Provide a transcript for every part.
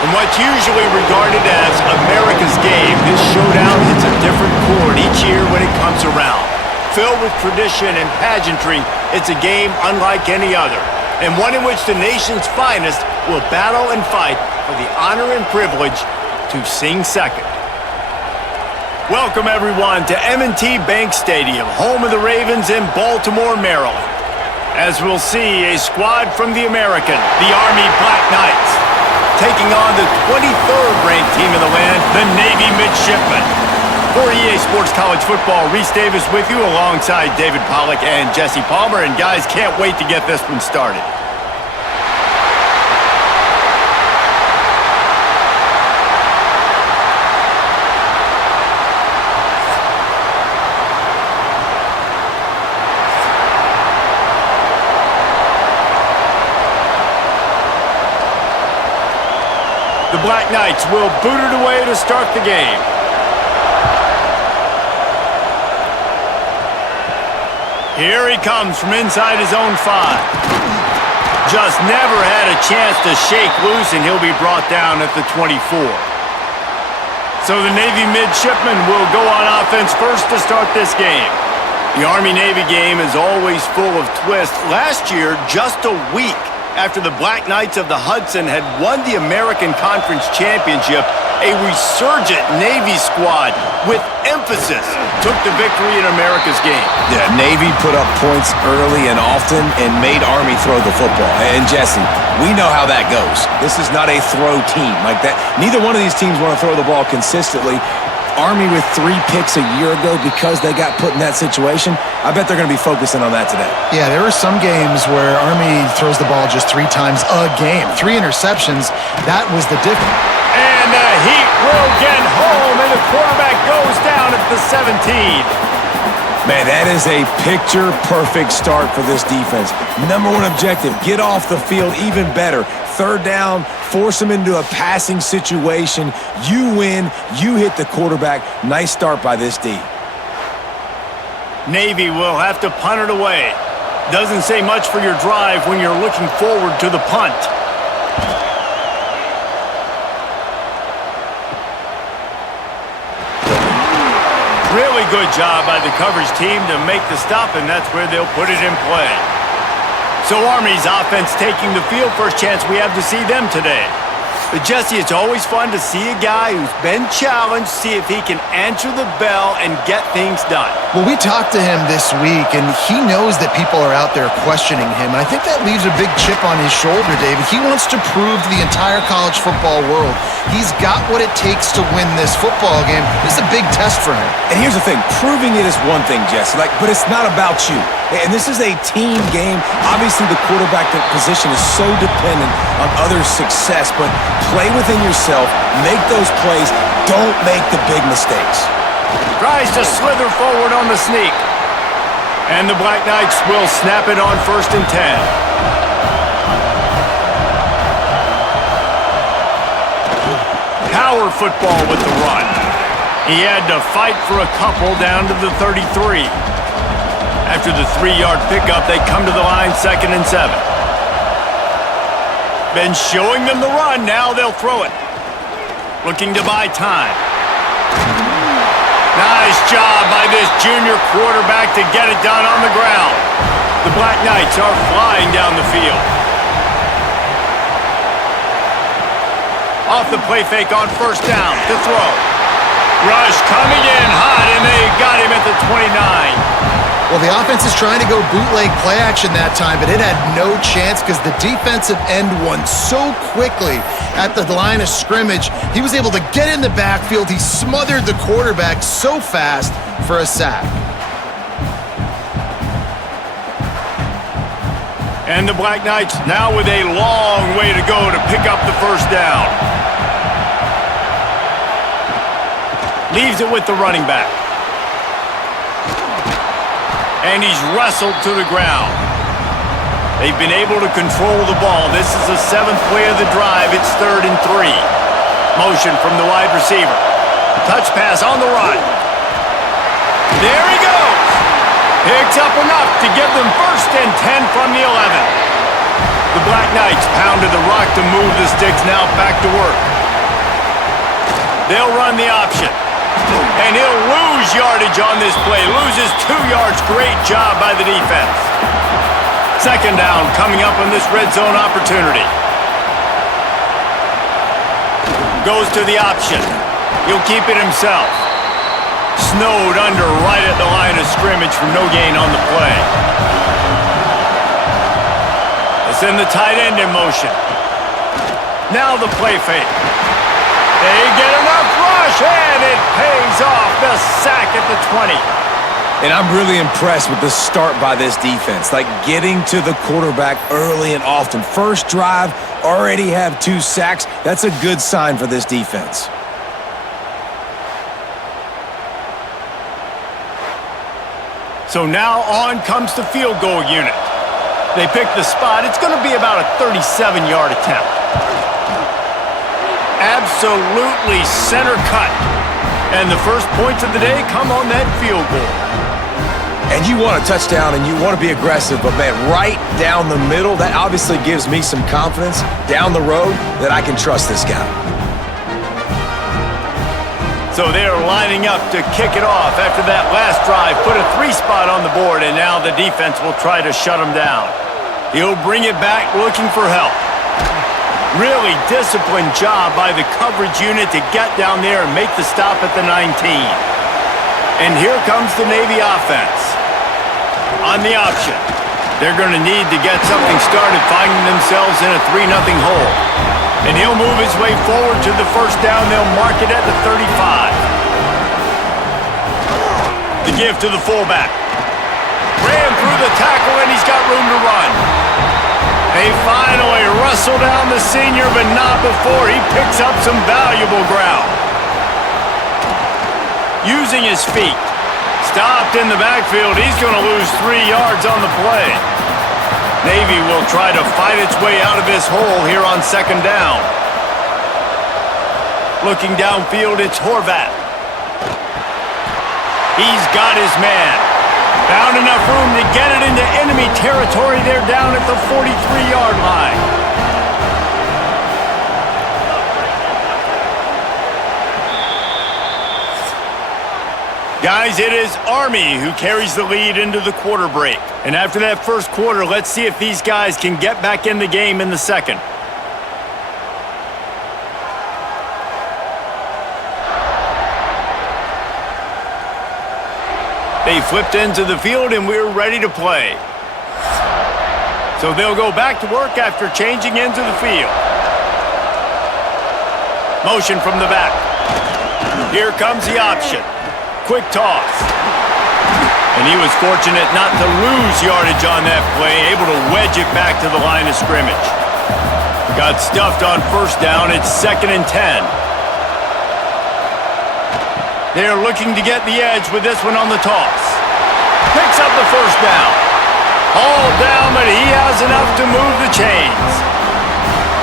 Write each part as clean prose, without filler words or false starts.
In what's usually regarded as America's game, this showdown hits a different chord each year when it comes around. Filled with tradition and pageantry, it's a game unlike any other, and one in which the nation's finest will battle and fight for the honor and privilege to sing second. Welcome, everyone, to M&T Bank Stadium, home of the Ravens in Baltimore, Maryland. As we'll see, a squad from the American, the Army Black Knights, taking on the 23rd ranked team in the land, the Navy Midshipmen. For EA Sports College Football, Reese Davis with you alongside David Pollack and Jesse Palmer. And guys, can't wait to get this one started. The Black Knights will boot it away to start the game. Here he comes from inside his own 5. Just never had a chance to shake loose, and he'll be brought down at the 24. So the Navy Midshipmen will go on offense first to start this game. The Army-Navy game is always full of twists. Last year, just a week after the Black Knights of the Hudson had won the American Conference Championship, a resurgent Navy squad with emphasis took the victory in America's game. Yeah, Navy put up points early and often and made Army throw the football. And Jesse, we know how that goes. This is not a throw team like that. Neither one of these teams want to throw the ball consistently. Army with 3 picks a year ago because they got put in that situation. I bet they're going to be focusing on that today. Yeah, there are some games where Army throws the ball just 3 times a game. 3 interceptions, that was the difference. And the Heat will get home, and the quarterback goes down at the 17. Man, that is a picture-perfect start for this defense. Number 1 objective, get off the field even better. 3rd down, force them into a passing situation. You win, you hit the quarterback. Nice start by this D. Navy will have to punt it away. Doesn't say much for your drive when you're looking forward to the punt. Really good job by the coverage team to make the stop, and that's where they'll put it in play. So Army's offense taking the field. First chance we have to see them today. But Jesse, it's always fun to see a guy who's been challenged, see if he can answer the bell and get things done. Well, we talked to him this week, and he knows that people are out there questioning him. And I think that leaves a big chip on his shoulder, David. He wants to prove to the entire college football world he's got what it takes to win this football game. This is a big test for him. And here's the thing. Proving it is one thing, Jesse, but it's not about you. And this is a team game. Obviously, the quarterback position is so dependent on others' success, but play within yourself, make those plays, don't make the big mistakes. Tries to slither forward on the sneak. And the Black Knights will snap it on 1st and 10. Power football with the run. He had to fight for a couple down to the 33. After the 3-yard pickup, they come to the line 2nd and 7. Been showing them the run, now they'll throw it. Looking to buy time. Nice job by this junior quarterback to get it done on the ground. The Black Knights are flying down the field. Off the play fake on 1st down to throw. Rush coming in hot, and they got him at the 29. Well, the offense is trying to go bootleg play action that time, but it had no chance because the defensive end won so quickly at the line of scrimmage. He was able to get in the backfield. He smothered the quarterback so fast for a sack. And the Black Knights now with a long way to go to pick up the 1st down. Leaves it with the running back. And he's wrestled to the ground. They've been able to control the ball. This is the 7th play of the drive. It's 3rd and 3. Motion from the wide receiver. Touch pass on the run. There he goes. Picks up enough to give them 1st and 10 from the 11. The Black Knights pounded the rock to move the sticks, now back to work. They'll run the option. And he'll lose yardage on this play. Loses 2 yards. Great job by the defense. Second down coming up on this red zone opportunity. Goes to the option. He'll keep it himself. Snowed under right at the line of scrimmage for no gain on the play. They send the tight end in motion. Now the play fake. They get enough rush, and it pays off. The sack at the 20. And I'm really impressed with the start by this defense. Like getting to the quarterback early and often. First drive, already have 2 sacks. That's a good sign for this defense. So now on comes the field goal unit. They pick the spot. It's going to be about a 37-yard attempt. Absolutely center cut. And the first points of the day come on that field goal. And you want a touchdown and you want to be aggressive, but man, right down the middle, that obviously gives me some confidence down the road that I can trust this guy. So they're lining up to kick it off after that last drive. Put a 3 spot on the board, and now the defense will try to shut him down. He'll bring it back looking for help. Really disciplined job by the coverage unit to get down there and make the stop at the 19. And here comes the Navy offense. On the option, they're going to need to get something started, finding themselves in a 3-0 hole. And he'll move his way forward to the first down. They'll mark it at the 35. The give to the fullback. Ran through the tackle, and he's got room to run. They finally wrestle down the senior, but not before he picks up some valuable ground. Using his feet. Stopped in the backfield. He's going to lose 3 yards on the play. Navy will try to fight its way out of this hole here on second down. Looking downfield, it's Horvat. He's got his man. Found enough room to get it into enemy territory. They're down at the 43-yard line. Guys, it is Army who carries the lead into the quarter break. And after that first quarter, let's see if these guys can get back in the game in the second. They flipped into the field, and we're ready to play. So they'll go back to work after changing into the field. Motion from the back. Here comes the option. Quick toss. And he was fortunate not to lose yardage on that play, able to wedge it back to the line of scrimmage. Got stuffed on first down. It's 2nd and 10. They're looking to get the edge with this one on the toss. Picks up the first down. Hauled down, but he has enough to move the chains.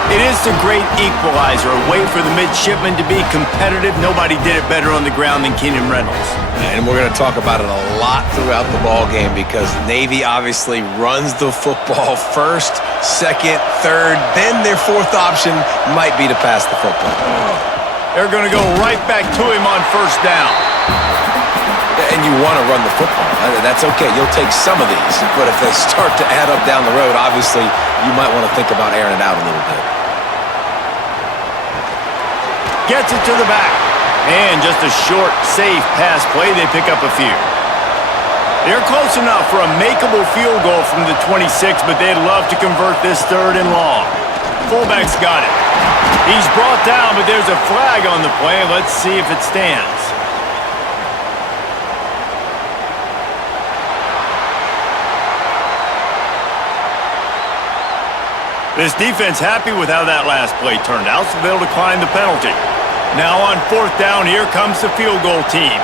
It is the great equalizer, a way for the midshipmen to be competitive. Nobody did it better on the ground than Keenan Reynolds. And we're going to talk about it a lot throughout the ball game because Navy obviously runs the football first, second, third, then their fourth option might be to pass the football. They're going to go right back to him on first down. And you want to run the football. That's okay. You'll take some of these. But if they start to add up down the road, obviously you might want to think about airing it out a little bit. Gets it to the back. And just a short, safe pass play. They pick up a few. They're close enough for a makeable field goal from the 26, but they'd love to convert this 3rd and long. Fullback's got it. He's brought down, but there's a flag on the play. Let's see if it stands. This defense happy with how that last play turned out, so they'll decline the penalty. Now on 4th down, here comes the field goal team.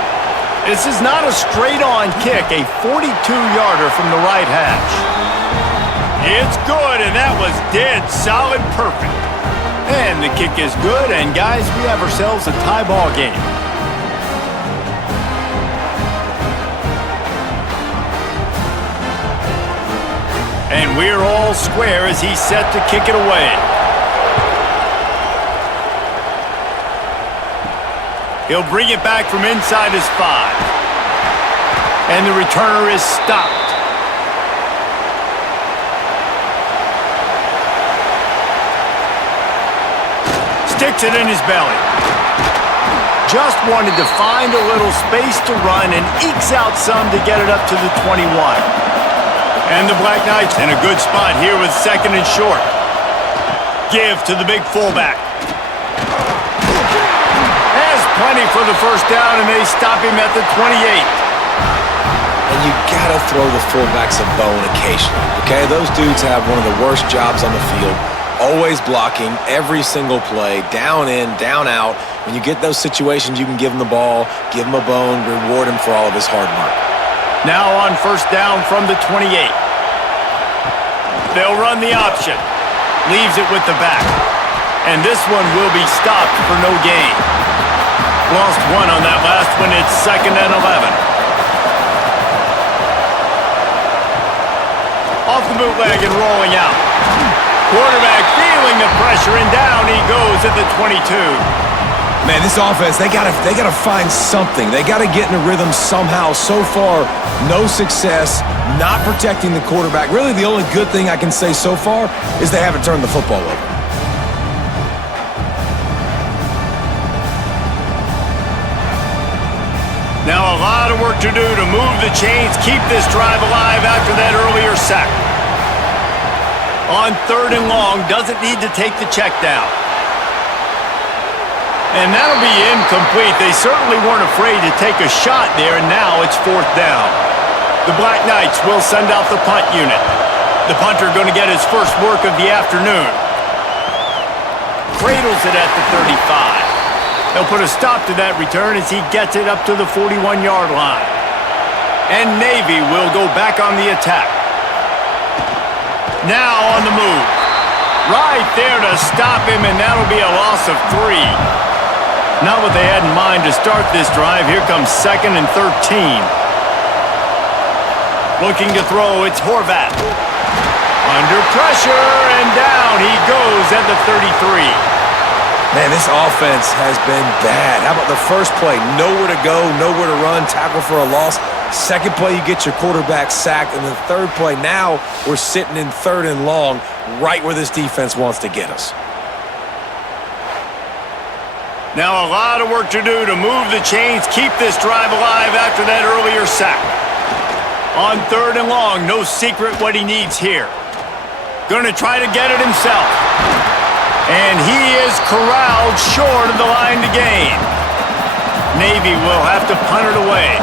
This is not a straight-on kick, a 42-yarder from the right hash. It's good, and that was dead solid perfect. And the kick is good, and guys, we have ourselves a tie ball game. And we're all square as he's set to kick it away. He'll bring it back from inside his 5. And the returner is stopped. Sticks it in his belly. Just wanted to find a little space to run and ekes out some to get it up to the 21. And the Black Knights in a good spot here with 2nd and short. Give to the big fullback. Has plenty for the first down, and they stop him at the 28. And you gotta throw the fullbacks a bone occasionally, okay? Those dudes have one of the worst jobs on the field. Always blocking every single play, down in, down out. When you get those situations, you can give him the ball, give him a bone, reward him for all of his hard work. Now on first down from the 28. They'll run the option. Leaves it with the back. And this one will be stopped for no gain. Lost 1 on that last one. It's 2nd and 11. Off the bootleg and rolling out. Quarterback feeling the pressure, and down he goes at the 22. Man, this offense, they gotta find something. They gotta get in a rhythm somehow. So far, no success, not protecting the quarterback. Really, the only good thing I can say so far is they haven't turned the football over. Now a lot of work to do to move the chains, keep this drive alive after that earlier sack. On 3rd and long, doesn't need to take the check down. And that'll be incomplete. They certainly weren't afraid to take a shot there, and now it's 4th down. The Black Knights will send out the punt unit. The punter going to get his first work of the afternoon. Cradles it at the 35. They'll put a stop to that return as he gets it up to the 41-yard line. And Navy will go back on the attack. Now on the move. Right there to stop him, and that'll be a loss of 3. Not what they had in mind to start this drive. Here comes 2nd and 13. Looking to throw, it's Horvat. Under pressure, and down he goes at the 33. Man, this offense has been bad. How about the first play? Nowhere to go, nowhere to run, tackle for a loss. Second play, you get your quarterback sacked. And the third play, now we're sitting in 3rd and long, right where this defense wants to get us. Now a lot of work to do to move the chains, keep this drive alive after that earlier sack. On 3rd and long, no secret what he needs here. Going to try to get it himself. And he is corralled short of the line to gain. Navy will have to punt it away.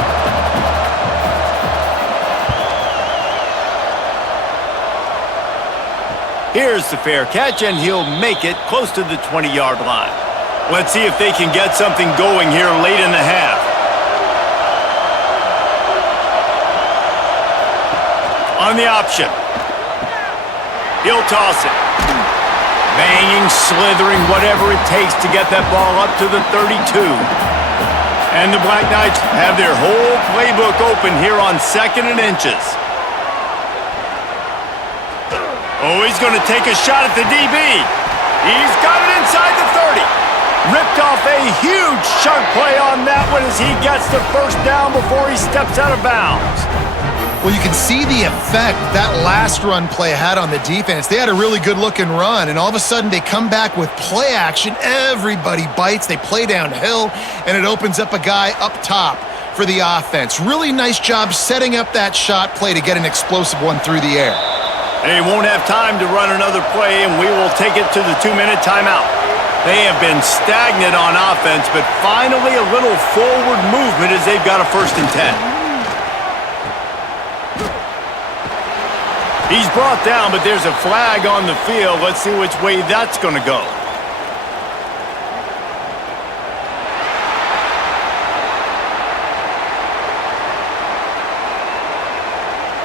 Here's the fair catch, and he'll make it close to the 20-yard line. Let's see if they can get something going here late in the half. On the option. He'll toss it. Banging, slithering, whatever it takes to get that ball up to the 32. And the Black Knights have their whole playbook open here on 2nd and inches. Oh, he's going to take a shot at the DB. He's got it inside the 30. Ripped off a huge chunk play on that one as he gets the first down before he steps out of bounds. Well, you can see the effect that last run play had on the defense. They had a really good-looking run, and all of a sudden they come back with play action. Everybody bites. They play downhill, and it opens up a guy up top for the offense. Really nice job setting up that shot play to get an explosive one through the air. They won't have time to run another play, and we will take it to the 2-minute timeout. They have been stagnant on offense, but finally a little forward movement as they've got a 1st and 10. He's brought down, but there's a flag on the field. Let's see which way that's going to go.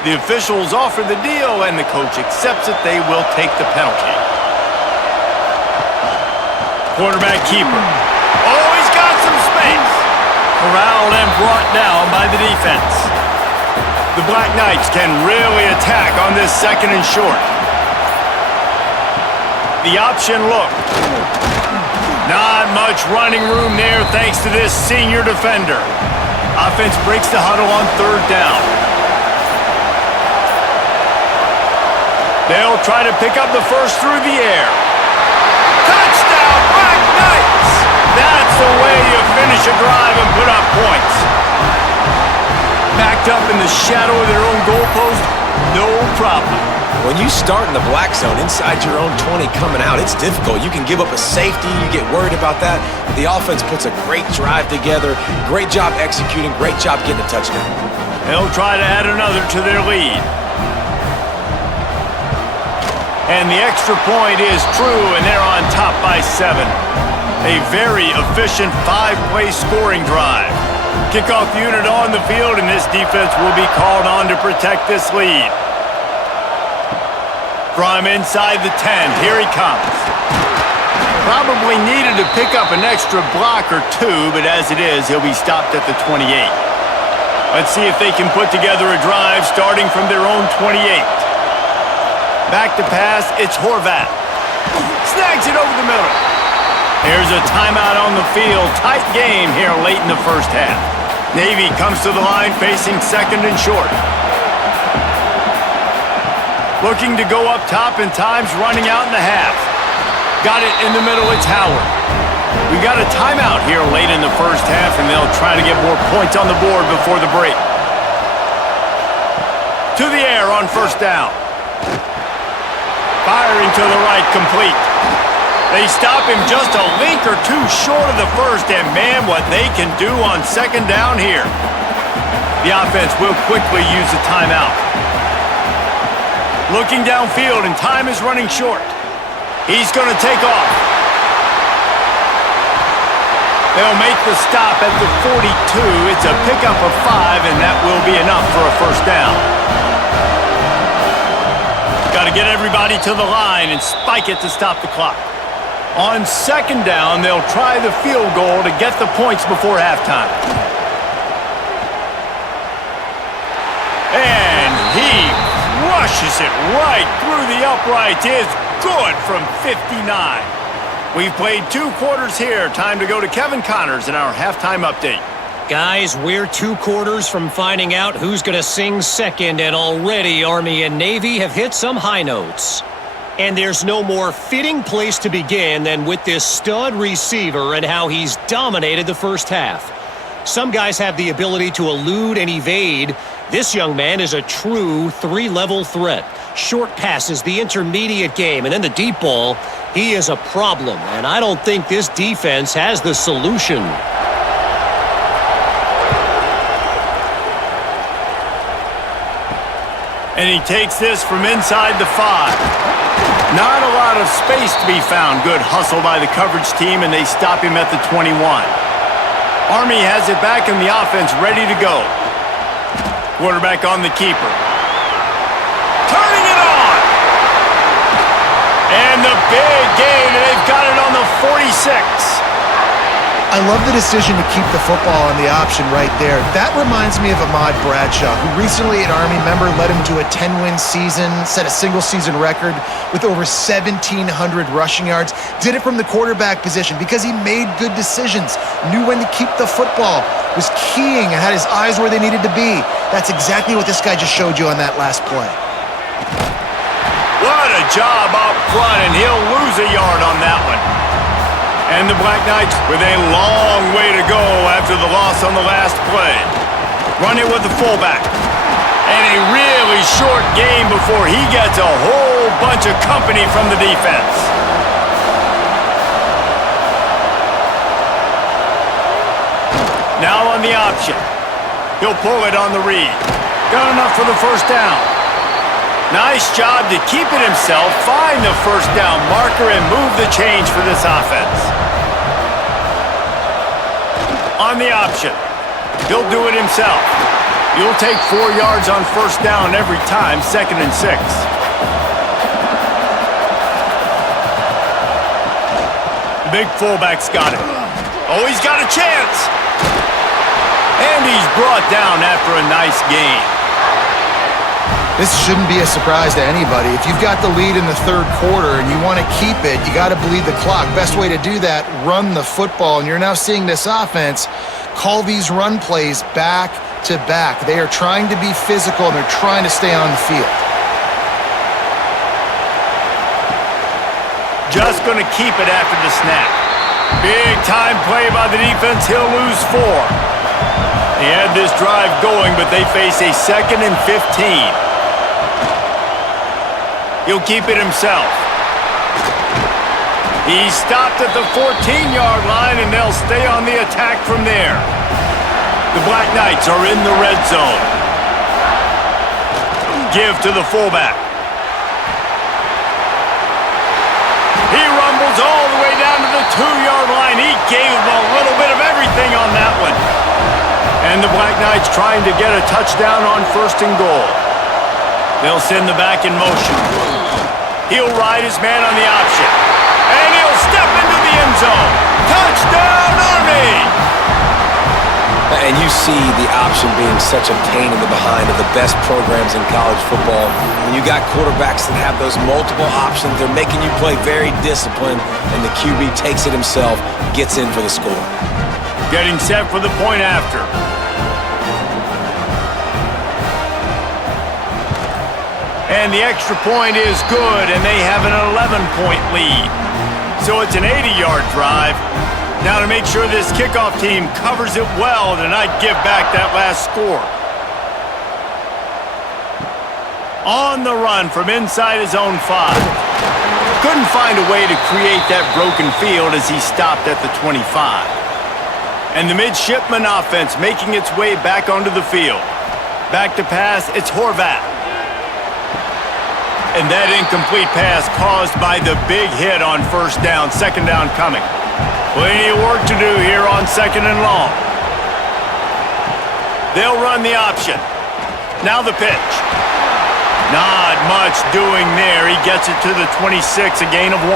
The officials offer the deal, and the coach accepts it. They will take the penalty. Quarterback keeper. Oh, he's got some space. Corralled and brought down by the defense. The Black Knights can really attack on this second and short. The option look. Not much running room there thanks to this senior defender. Offense breaks the huddle on third down. They'll try to pick up the first through the air. Touchdown, Black Knights! That's the way you finish a drive and put up points. Backed up in the shadow of their own goalpost, no problem. When you start in the black zone inside your own 20 coming out, it's difficult. You can give up a safety. You get worried about that. The offense puts a great drive together. Great job executing. Great job getting a touchdown. They'll try to add another to their lead. And the extra point is true, and they're on top by 7. A very efficient 5-play scoring drive. Kickoff unit on the field, and this defense will be called on to protect this lead. From inside the 10, here he comes. Probably needed to pick up an extra block or two, but as it is, he'll be stopped at the 28. Let's see if they can put together a drive starting from their own 28. Back to pass, it's Horvat. Snags it over the middle. There's a timeout on the field. Tight game here late in the first half. Navy comes to the line facing second and short. Looking to go up top and time's running out in the half. Got it in the middle, it's Howard. We got a timeout here late in the first half, and they'll try to get more points on the board before the break. To the air on first down. Firing to the right, complete. They stop him just a link or two short of the first, and man, what they can do on second down here. The offense will quickly use the timeout. Looking downfield, and time is running short. He's going to take off. They'll make the stop at the 42. It's a pickup of 5, and that will be enough for a first down. Got to get everybody to the line and spike it to stop the clock. On second down, they'll try the field goal to get the points before halftime. And he rushes it right through the uprights. Is good from 59. We've played 2 quarters here. Time to go to Kevin Connors in our halftime update. Guys, we're 2 quarters from finding out who's going to sing second, and already Army and Navy have hit some high notes. And there's no more fitting place to begin than with this stud receiver and how he's dominated the first half. Some guys have the ability to elude and evade. This young man is a true 3-level threat. Short passes, the intermediate game, and then the deep ball. He is a problem, and I don't think this defense has the solution. And he takes this from inside the 5. Not a lot of space to be found. Good hustle by the coverage team, and they stop him at the 21. Army has it back in the offense, ready to go. Quarterback on the keeper. Turning it on! And the big gain, and they've got it on the 46. I love the decision to keep the football on the option right there. That reminds me of Ahmad Bradshaw, who recently at Army, member, led him to a 10-win season, set a single-season record with over 1,700 rushing yards. Did it from the quarterback position because he made good decisions, knew when to keep the football, was keying and had his eyes where they needed to be. That's exactly what this guy just showed you on that last play. What a job up front, and he'll lose a yard on that one. And the Black Knights with a long way to go after the loss on the last play. Run it with the fullback. And a really short game before he gets a whole bunch of company from the defense. Now on the option. He'll pull it on the read. Got enough for the first down. Nice job to keep it himself, find the first down marker, and move the change for this offense. On the option, he'll do it himself. You'll take 4 yards on first down every time, 2nd and 6. Big fullback's got it. Oh, he's got a chance. And he's brought down after a nice gain. This shouldn't be a surprise to anybody. If you've got the lead in the third quarter and you want to keep it, you got to bleed the clock. Best way to do that, run the football. And you're now seeing this offense call these run plays back to back. They are trying to be physical, and they're trying to stay on the field. Just going to keep it after the snap. Big time play by the defense. He'll lose 4. They had this drive going, but they face a 2nd and 15. He'll keep it himself. He's stopped at the 14-yard line, and they'll stay on the attack from there. The Black Knights are in the red zone. Give to the fullback. He rumbles all the way down to the 2-yard line. He gave him a little bit of everything on that one. And the Black Knights trying to get a touchdown on 1st and goal. They'll send the back in motion. He'll ride his man on the option. And he'll step into the end zone. Touchdown, Army! And you see the option being such a pain in the behind of the best programs in college football. When you got quarterbacks that have those multiple options, they're making you play very disciplined, and the QB takes it himself, gets in for the score. Getting set for the point after. And the extra point is good, and they have an 11-point lead. So it's an 80-yard drive. Now to make sure this kickoff team covers it well to not give back that last score. On the run from inside his own 5. Couldn't find a way to create that broken field as he stopped at the 25. And the midshipman offense making its way back onto the field. Back to pass, it's Horvath. And that incomplete pass caused by the big hit on 1st down, 2nd down coming. Plenty of work to do here on 2nd and long. They'll run the option. Now the pitch. Not much doing there. He gets it to the 26, a gain of 1.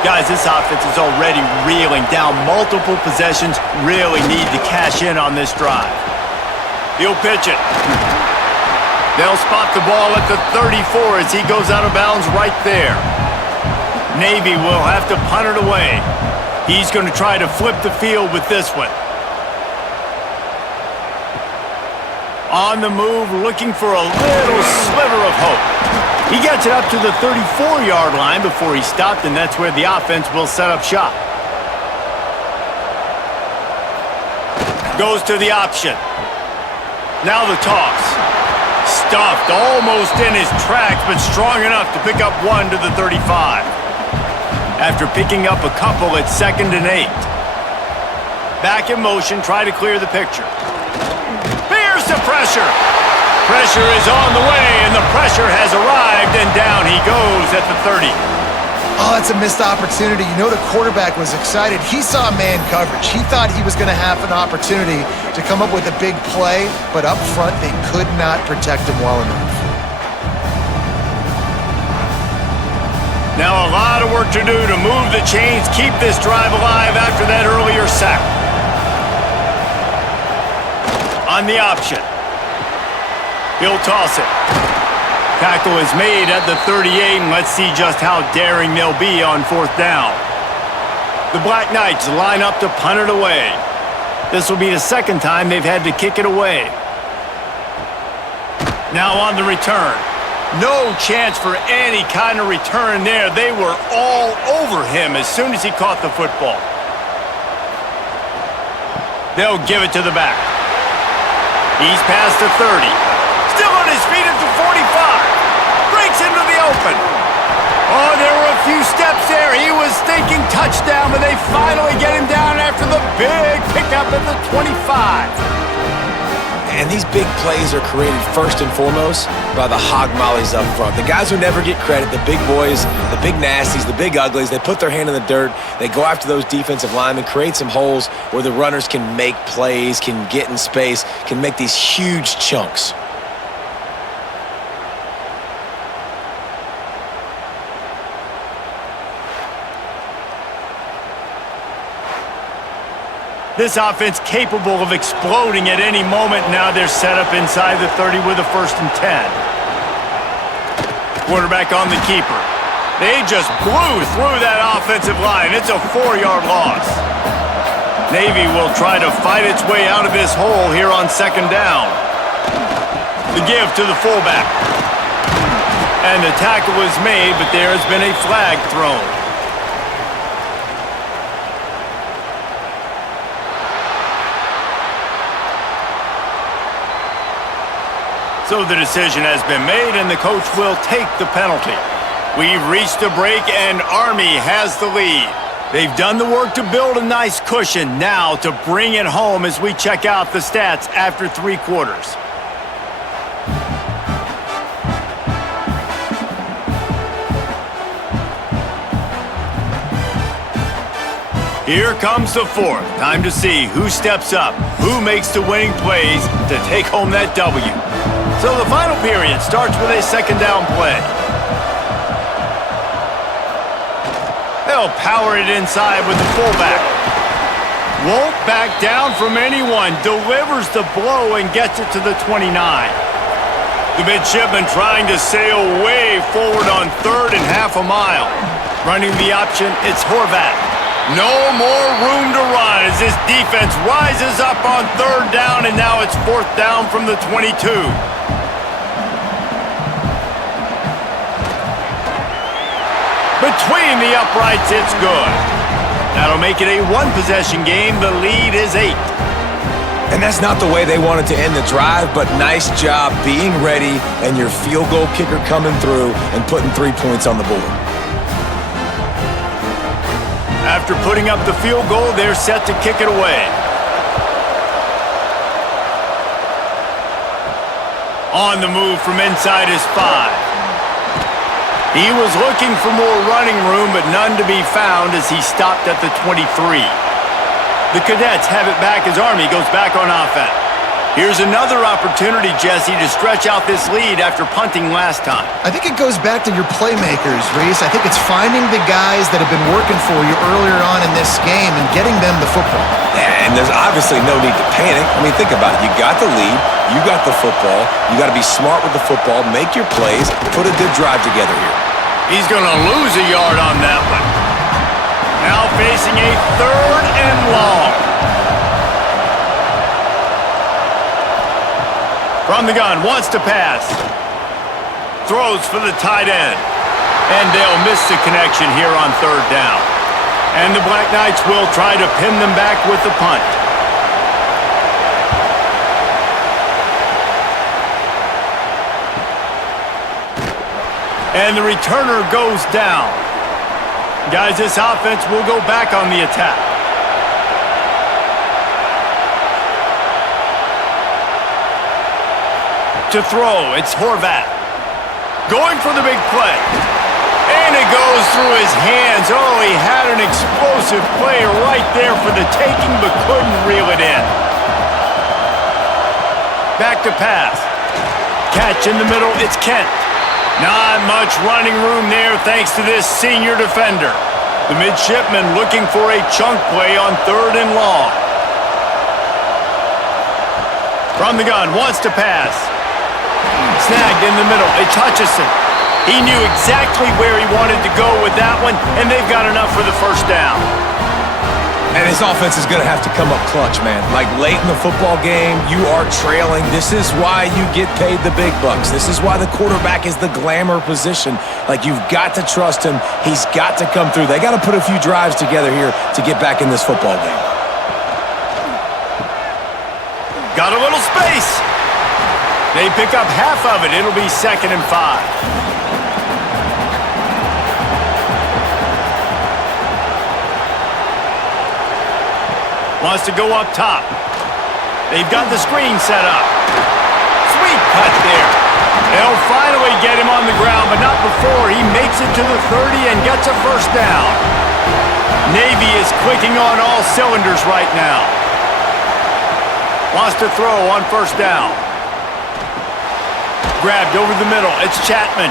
Guys, this offense is already reeling down multiple possessions. Really need to cash in on this drive. He'll pitch it. They'll spot the ball at the 34 as he goes out of bounds right there. Navy will have to punt it away. He's going to try to flip the field with this one. On the move, looking for a little sliver of hope. He gets it up to the 34-yard line before he stopped, and that's where the offense will set up shop. Goes to the option. Now the toss. Stuffed almost in his tracks, but strong enough to pick up 1 to the 35. After picking up a couple, it's 2nd and 8. Back in motion, try to clear the picture. Here's the pressure. Pressure is on the way, and the pressure has arrived, and down he goes at the 30. Oh, that's a missed opportunity. You know the quarterback was excited. He saw man coverage. He thought he was going to have an opportunity to come up with a big play, but up front they could not protect him well enough. Now a lot of work to do to move the chains, keep this drive alive after that earlier sack. On the option. He'll toss it. Tackle is made at the 38, and let's see just how daring they'll be on 4th down. The Black Knights line up to punt it away. This will be the 2nd time they've had to kick it away. Now on the return. No chance for any kind of return there. They were all over him as soon as he caught the football. They'll give it to the back. He's past the 30. Still on his feet at the 45. Breaks into the open. Oh, there were a few steps there. He was thinking touchdown, but they finally get him down after the big pickup at the 25. And these big plays are created first and foremost by the hog mollies up front. The guys who never get credit, the big boys, the big nasties, the big uglies, they put their hand in the dirt. They go after those defensive linemen, create some holes where the runners can make plays, can get in space, can make these huge chunks. This offense capable of exploding at any moment. Now they're set up inside the 30 with a 1st and 10. Quarterback on the keeper. They just blew through that offensive line. It's a 4-yard loss. Navy will try to fight its way out of this hole here on 2nd down. The give to the fullback. And the tackle was made, but there has been a flag thrown. So the decision has been made, and the coach will take the penalty. We've reached a break, and Army has the lead. They've done the work to build a nice cushion. Now to bring it home as we check out the stats after 3 quarters. Here comes the 4th. Time to see who steps up, who makes the winning plays to take home that W. So the final period starts with a 2nd down play. They'll power it inside with the fullback. Won't back down from anyone. Delivers the blow and gets it to the 29. The midshipman trying to sail way forward on 3rd and half a mile. Running the option, it's Horvat. No more room to run as this defense rises up on 3rd down, and now it's 4th down from the 22. Between the uprights, it's good. That'll make it a 1-possession game. The lead is 8. And that's not the way they wanted to end the drive, but nice job being ready and your field goal kicker coming through and putting 3 points on the board. After putting up the field goal, they're set to kick it away. On the move from inside his 5. He was looking for more running room, but none to be found as he stopped at the 23. The Cadets have it back as Army goes back on offense. Here's another opportunity, Jesse, to stretch out this lead after punting last time. I think it goes back to your playmakers, Reese. I think it's finding the guys that have been working for you earlier on in this game and getting them the football. And there's obviously no need to panic. I mean, think about it. You got the lead. You got the football. You got to be smart with the football, make your plays, put a good drive together here. He's going to lose a yard on that one. Now facing a 3rd and long. From the gun, wants to pass. Throws for the tight end. And they'll miss the connection here on 3rd down. And the Black Knights will try to pin them back with the punt. And the returner goes down. Guys, this offense will go back on the attack. To throw, it's Horvat. Going for the big play. And it goes through his hands. Oh, he had an explosive play right there for the taking, but couldn't reel it in. Back to pass. Catch in the middle, it's Kent. Not much running room there thanks to this senior defender. The midshipman looking for a chunk play on 3rd and long. From the gun, wants to pass. Snagged in the middle, it's Hutchison. He knew exactly where he wanted to go with that one, and they've got enough for the 1st down. And his offense is going to have to come up clutch, man. Like late in the football game, you are trailing. This is why you get paid the big bucks. This is why the quarterback is the glamour position. Like, you've got to trust him. He's got to come through. They got to put a few drives together here to get back in this football game. Got a little space. They pick up half of it. It'll be 2nd and 5. Wants to go up top. They've got the screen set up. Sweet cut there. They'll finally get him on the ground, but not before he makes it to the 30 and gets a 1st down. Navy is clicking on all cylinders right now. Wants to throw on 1st down. Grabbed over the middle. It's Chapman.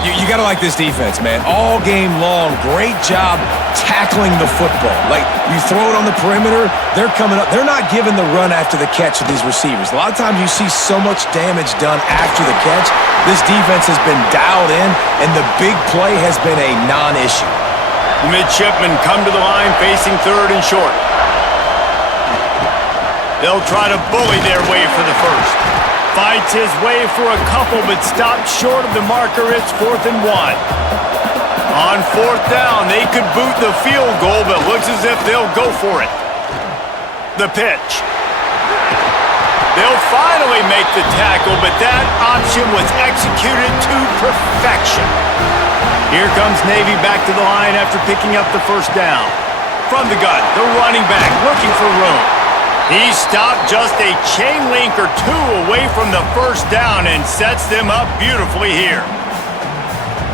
You got to like this defense, man. All game long, great job tackling the football. Like, you throw it on the perimeter, they're coming up. They're not giving the run after the catch to these receivers. A lot of times you see so much damage done after the catch. This defense has been dialed in, and the big play has been a non-issue. The midshipmen come to the line facing third and short. They'll try to bully their way for the first. Fights his way for a couple, but stopped short of the marker. It's 4th and 1. On 4th down, they could boot the field goal, but looks as if they'll go for it. The pitch. They'll finally make the tackle, but that option was executed to perfection. Here comes Navy back to the line after picking up the first down. From the gun, the running back looking for room. He stopped just a chain link or two away from the first down and sets them up beautifully here.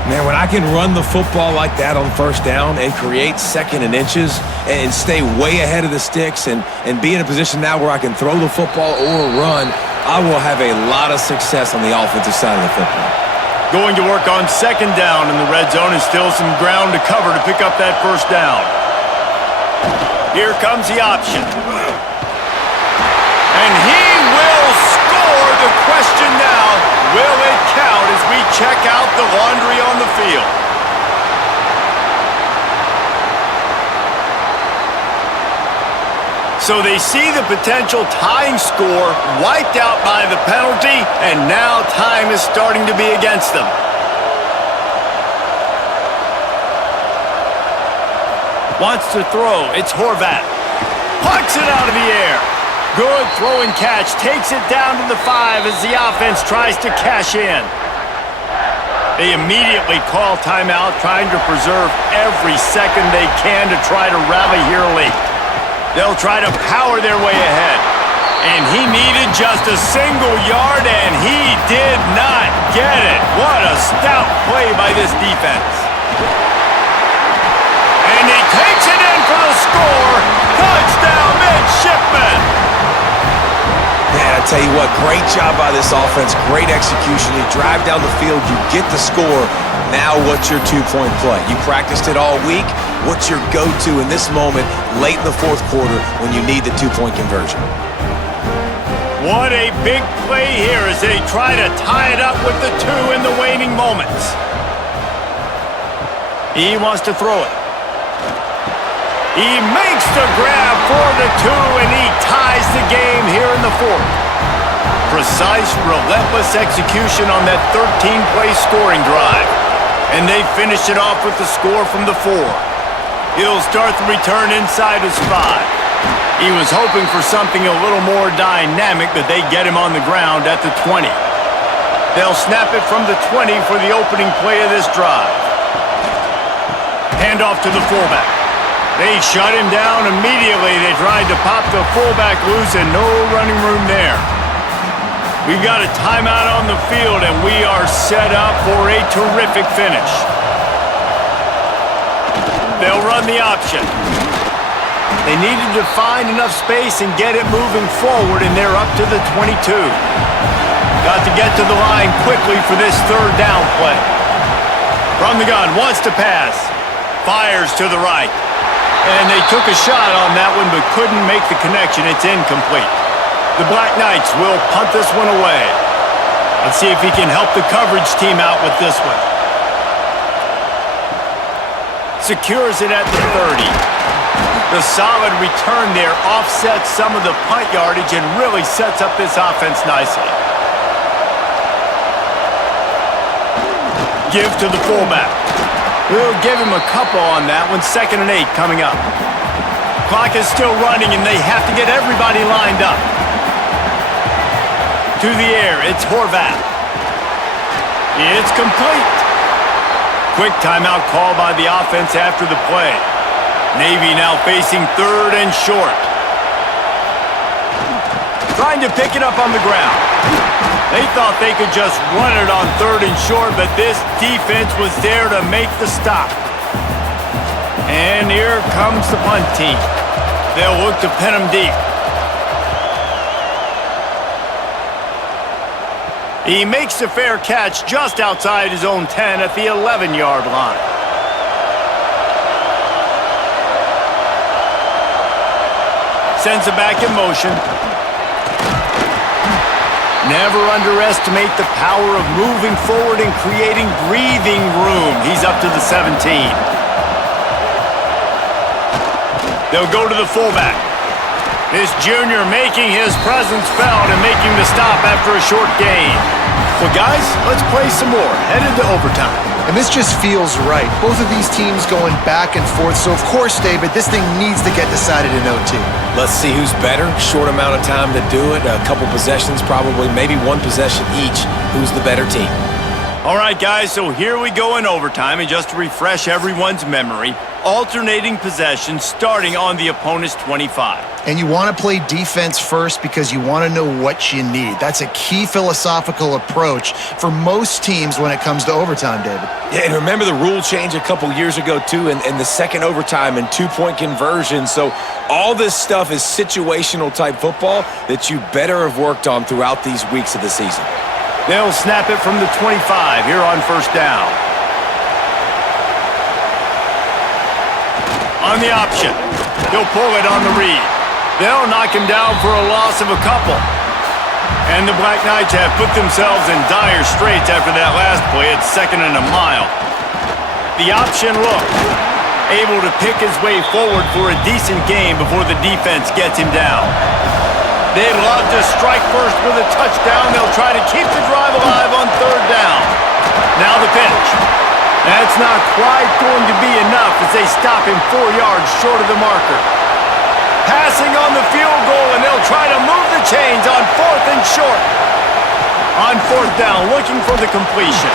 Man, when I can run the football like that on first down and create second and inches and stay way ahead of the sticks and be in a position now where I can throw the football or run, I will have a lot of success on the offensive side of the football. Going to work on second down in the red zone, and still some ground to cover to pick up that first down. Here comes the option. And he will score. The question now, will it count as we check out the laundry on the field? So they see the potential tying score wiped out by the penalty, and now time is starting to be against them. Wants to throw. It's Horvat. Pucks it out of the air. Good throw and catch. Takes it down to the 5 as the offense tries to cash in. They immediately call timeout, trying to preserve every second they can to try to rally here late. They'll try to power their way ahead. And he needed just a single yard, and he did not get it. What a stout play by this defense. And he takes it in for the score. Touchdown, midshipmen. Man, I tell you what, great job by this offense, great execution. You drive down the field, you get the score. Now what's your two-point play? You practiced it all week. What's your go-to in this moment late in the fourth quarter when you need the two-point conversion? What a big play here as they try to tie it up with the 2 in the waning moments. He wants to throw it. He makes the grab for the 2, and he ties the game here in the 4th. Precise, relentless execution on that 13-play scoring drive. And they finish it off with the score from the 4. He'll start the return inside his 5. He was hoping for something a little more dynamic, but they get him on the ground at the 20. They'll snap it from the 20 for the opening play of this drive. Hand off to the fullback. They shut him down immediately. They tried to pop the fullback loose, and no running room there. We've got a timeout on the field, and we are set up for a terrific finish. They'll run the option. They needed to find enough space and get it moving forward, and they're up to the 22. Got to get to the line quickly for this third down play. From the gun, wants to pass. Fires to the right. And they took a shot on that one, but couldn't make the connection. It's incomplete. The Black Knights will punt this one away. Let's see if he can help the coverage team out with this one. Secures it at the 30. The solid return there offsets some of the punt yardage and really sets up this offense nicely. Give to the fullback. We'll give him a couple on that one. 2nd and 8 coming up. Clock is still running, and they have to get everybody lined up. To the air, it's Horvat. It's complete. Quick timeout call by the offense after the play. Navy now facing 3rd and short. Trying to pick it up on the ground. They thought they could just run it on 3rd and short, but this defense was there to make the stop. And here comes the punt team. They'll look to pin them deep. He makes the fair catch just outside his own 10 at the 11-yard line. Sends it back in motion. Never underestimate the power of moving forward and creating breathing room. He's up to the 17. They'll go to the fullback. This junior making his presence felt and making the stop after a short gain. Well, guys, let's play some more. Headed to overtime. And this just feels right. Both of these teams going back and forth. So, of course, David, this thing needs to get decided in OT. Let's see who's better. Short amount of time to do it. A couple possessions, probably, maybe one possession each. Who's the better team? All right, guys, so here we go in overtime. And just to refresh everyone's memory, alternating possessions starting on the opponent's 25. And you want to play defense first because you want to know what you need. That's a key philosophical approach for most teams when it comes to overtime, David. Yeah, and remember the rule change a couple years ago, too, in the second overtime and two-point conversion. So all this stuff is situational type football that you better have worked on throughout these weeks of the season. They'll snap it from the 25 here on first down. On the option, he'll pull it on the read. They'll knock him down for a loss of a couple. And the Black Knights have put themselves in dire straits after that last play at 2nd and a mile. The option look, able to pick his way forward for a decent game before the defense gets him down. They'd love to strike first with a touchdown. They'll try to keep the drive alive on 3rd down. Now the pitch. That's not quite going to be enough as they stop him 4 yards short of the marker. Passing on the field goal, and they'll try to move the chains on 4th and short. On 4th down, looking for the completion.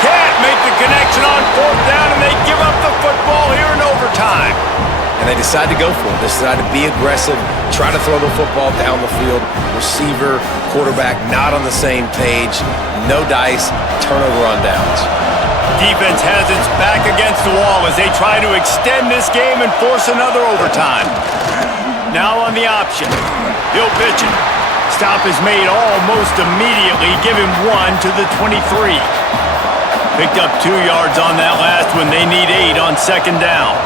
Can't make the connection on 4th down, and they give up the football here in overtime. And they decide to go for it. They decide to be aggressive, try to throw the football down the field. Receiver, quarterback, not on the same page. No dice, turnover on downs. Defense has its back against the wall as they try to extend this game and force another overtime. Now on the option. He'll pitch it. Stop is made almost immediately. Give him 1 to the 23. Picked up 2 yards on that last one. They need 8 on 2nd down.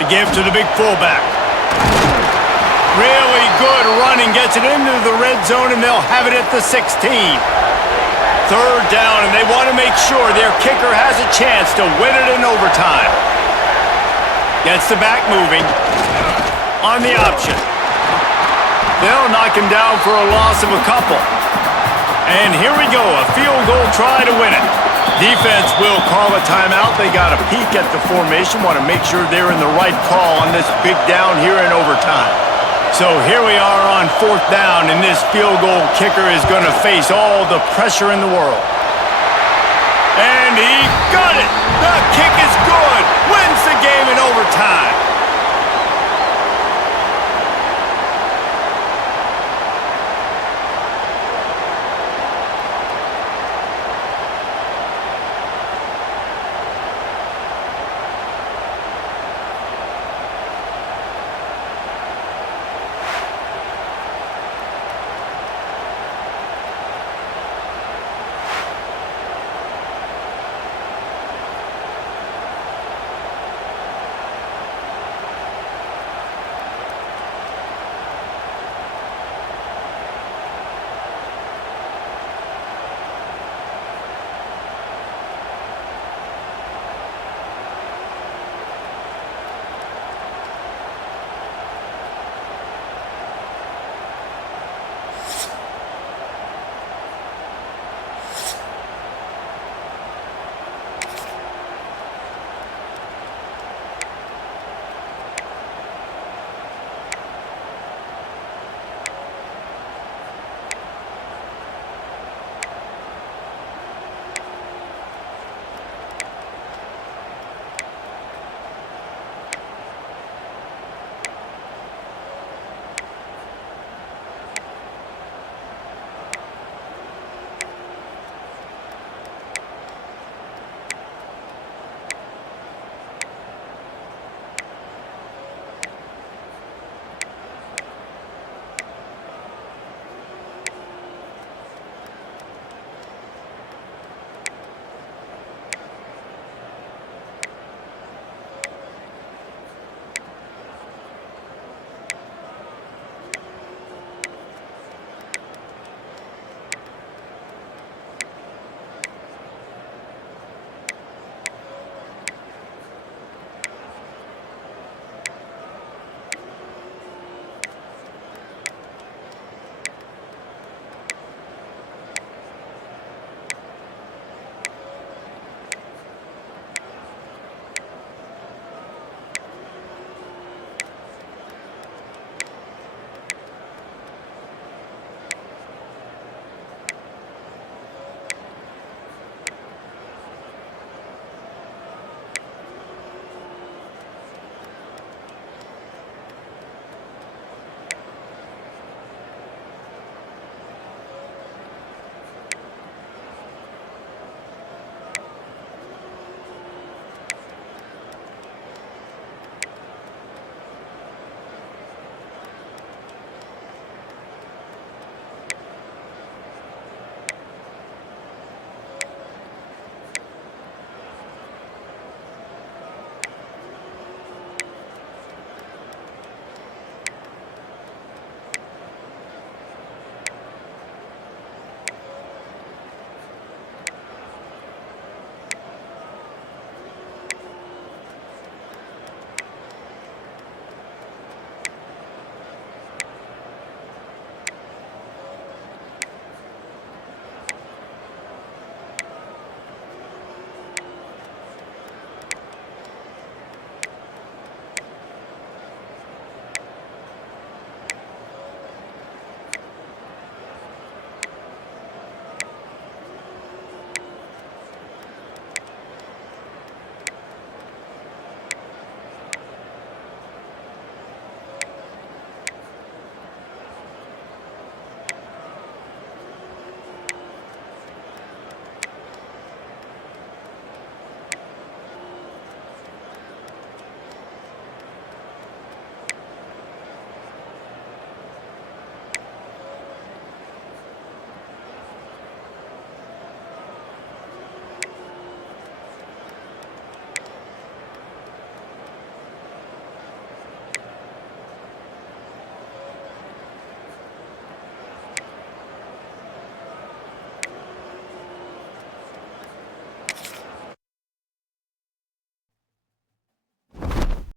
To give to the big fullback. Really good running. Gets it into the red zone, and they'll have it at the 16. 3rd down, and they want to make sure their kicker has a chance to win it in overtime. Gets the back moving. On the option. They'll knock him down for a loss of a couple. And here we go, a field goal try to win it. Defense will call a timeout. They got a peek at the formation, want to make sure they're in the right call on this big down here in overtime. So here we are on 4th down, and this field goal kicker is going to face all the pressure in the world. And he got it! The kick is good!